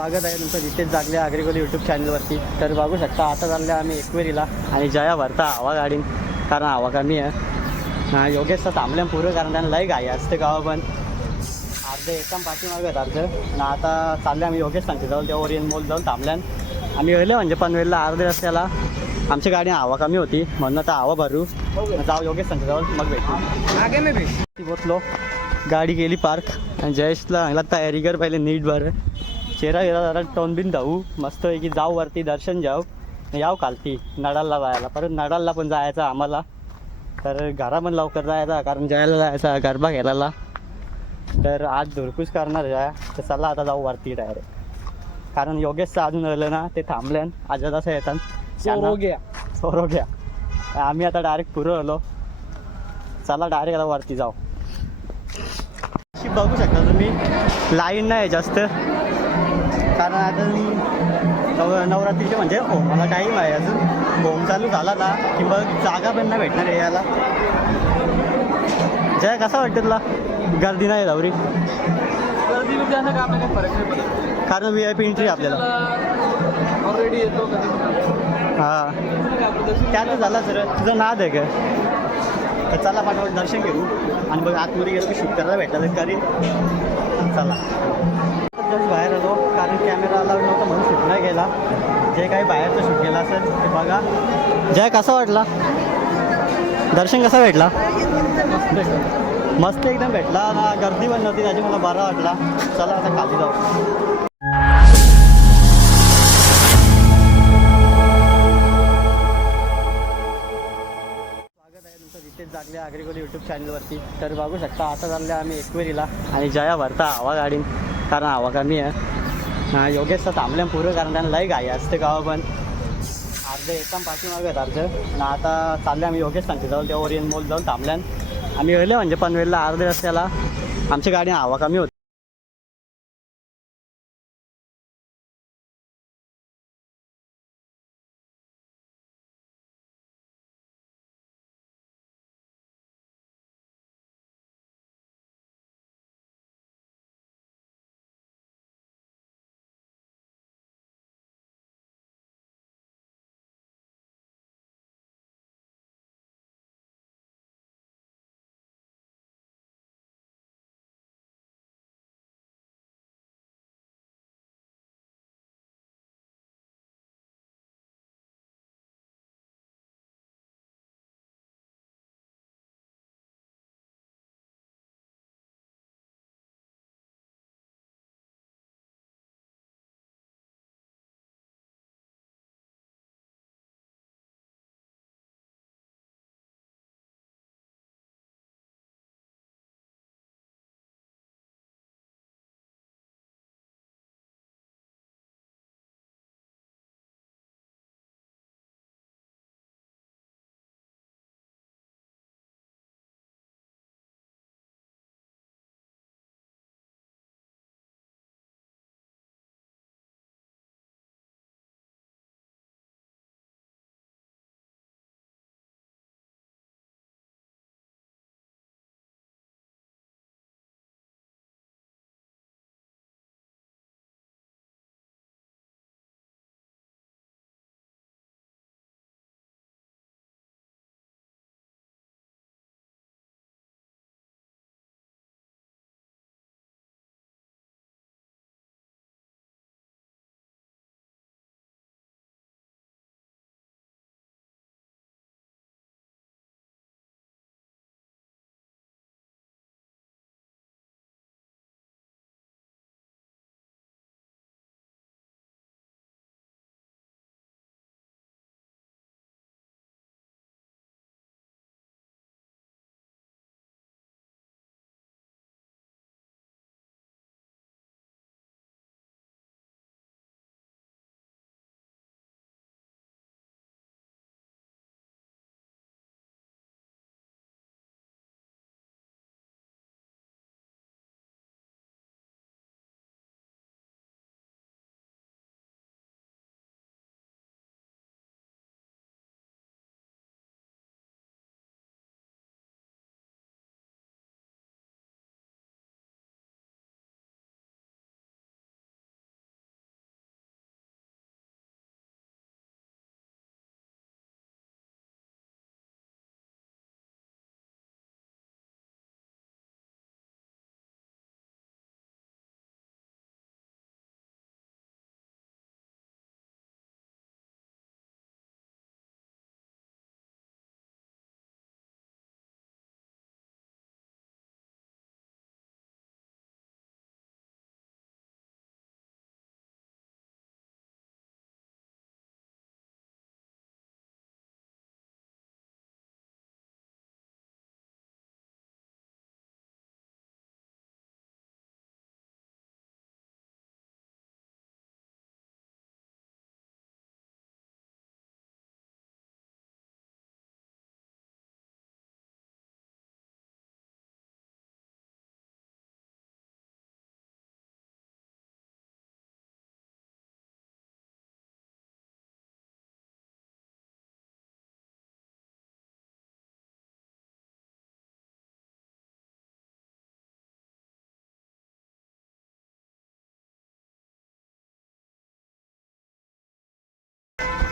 स्वागत आहे तुमचं जितेश जागले अग्रिकोली यूट्यूब चॅनलवरती तर बघू शकता आता चाललं आम्ही एकवेरीला आणि जया भरता हवा गाडीन कारण हवा कमी आहे. हा, योगेशचा थांबल्या पुरं कारण त्यांना लय घाई असते गावा पण. अर्धे एकदम पाठीमागत अर्ध. ना आता चालले आम्ही योगेश सांगते जाऊन त्या ओरियन मोल जाऊन थांबल्यान. आम्ही गेले म्हणजे पनवेलला अर्धे रस्त्याला. आमची गाडी हवा कमी होती म्हणून आता हवा भरू. जाऊ योगेश सांगते जाऊन मग भेटू. बोतलो गाडी गेली पार्क. आणि जयेशला तयारी कर पहिले नीट बरं चेहरा गेला जरा टोन बिन धावू मस्त की जाऊ वरती दर्शन जाऊ याव खालती नडालला जायला. परत नडालला पण जायचं आम्हाला. तर घरा पण लवकर जायचा कारण जायला जायचा गरबा खेळायला. तर आज धुरकूस करणार जाय तर चला आता जाऊ वरती डायरेक्ट कारण योगेशचं अजून आलं ना ते थांबल्यान आज असं येतात. हो गया सोरो घ्या आम्ही आता डायरेक्ट पुरं आलो. चला डायरेक्ट आता वरती जाऊ. बघू शकता तुम्ही. लाईन नाही जास्त. कारण आता मी नव नवरात्रीचे म्हणजे हो मला टाईम आहे अजून. होम चालू झाला ना की मग जागा पण नाही भेटणार आहे याला. जय कसा वाटतं तुला? गर्दी नाही धावरी गर्दी पडत. कारण व्ही आय पी एंट्री आपल्याला. ऑलरेडी येतो हां. त्यानं झालं सर. तुझं नाद आहे का? तर चला पाठवून दर्शन घेऊ. आणि बघ आतमध्ये गेलो की शूट करायला भेटलं तर करीन. चला. नाही गेला जे काही बाहेरचं शूट केलं असेल ते बघा. जय कसा वाटला? दर्शन कसा भेटला? मस्त एकदम भेटला. ना गर्दी पण नव्हती त्याची मला बरा वाटला. चला आता खाली जाऊ. स्वागत आहे तुमचं यूट्यूब चॅनलवरती तर बघू शकता आता चालले आम्ही एकवेरीला आणि जया भरता हवा गाडीन कारण हवा कमी आहे. हा, तर थांबल्या पुरं कारण त्यांना लय घाई असते गावा पण. अर्धे एकदम पाठीमागत अर्धे. ना आता चालले आम्ही योगेश सांगते जाऊन त्या ओरियन मोल जाऊन थांबल्यान. आम्ही गेले म्हणजे पनवेलला अर्धे रस्त्याला. आमची गाडी हवा कमी होती.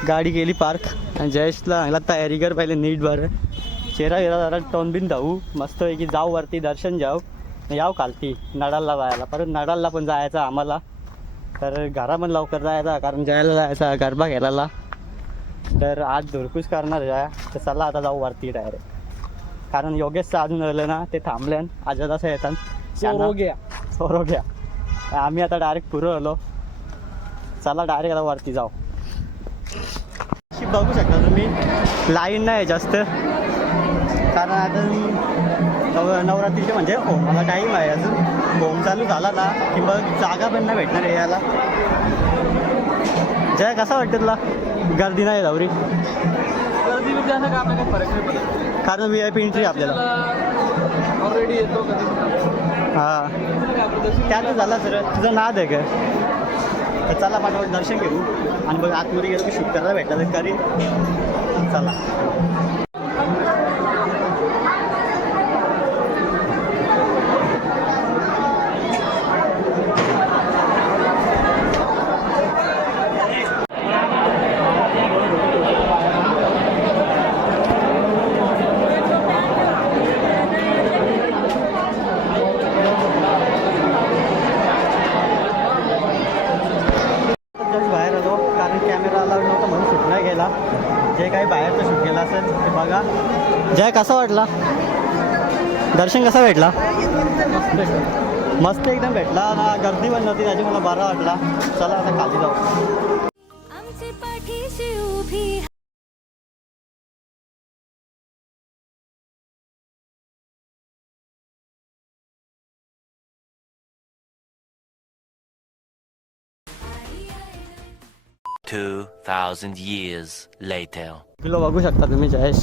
गाडी गेली पार्क. आणि जयेशला सांगला तयारी कर पहिले नीट बरं चेहरा गेला जरा टोन बिन धावू. मस्त की जाऊ वरती दर्शन जाऊ याव खालती नडालला जायला. परत नडालला पण जायचं आम्हाला. तर घरामध्ये लवकर जायचा कारण जायला जायचा गरबा खेळायला. तर आज धुरकूस करणार जाय. तर चला आता जाऊ वरती डायरेक्ट कारण योगेशचं अजून आलं ना ते थांबल्यान. आजच असं येतात. गया सोरो घ्या आम्ही आता डायरेक्ट पुरं आलो. चला डायरेक्ट आता वरती जाऊ. बघू शकता तुम्ही. लाईन नाही जास्त. कारण आता नव नवरात्रीचे म्हणजे हो मला टाईम आहे अजून. होम चालू झाला ना की मग जागा पण नाही भेटणार आहे याला. जय कसा वाटतं तुला? गर्दी नाही धावरी गर्दी आपल्याला काही फरक नाही पडत. कारण व्ही आय पी एंट्री आपल्याला. ऑलरेडी येतो हां. त्याचं झालं सर तुझं नाद आहे का? तर चला पाठवत दर्शन घेऊ. आणि बघ आतमध्ये गेलो की शूट करायला भेटला तर करी चला जस्ट बाहेर आलो कारण कॅमेरा अलाउड नव्हता म्हणून शूट नाही गेला जे काही बाहेरचं शूट केलं असेल ते बघा जय कसा वाटला? दर्शन कसा भेटला? मस्त एकदम भेटला. ना गर्दी पण नव्हती त्याची मला बरा वाटला. चला आता खाली जाऊ. आमचे पाठीशी उभी Two thousand years later. बघू शकता तुम्ही जयेश.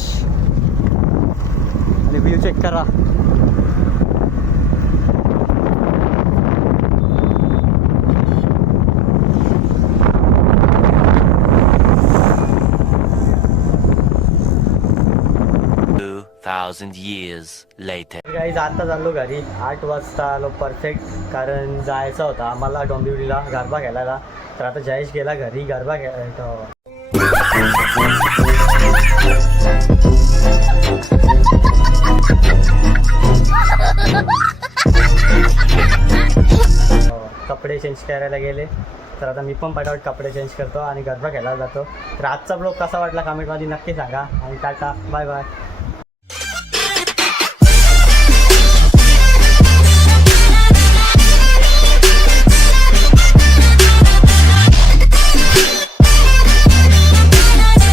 आणि व्ह्यू चेक करा Two thousand years later. काही आता चाललो घरी. आठ वाजता आलो परफेक्ट कारण जायचं होतं आम्हाला डोंबिवलीला गरबा खेळायला. तर आता जयेश गेला घरी गरबा खेळायला कपडे चेंज करायला गेले. तर आता मी पण पटापट कपडे चेंज करतो आणि गरबा खेळायला जातो. तर आजचा ब्लॉग कसा वाटला कमेंटमध्ये नक्की सांगा. आणि टाटा बाय बाय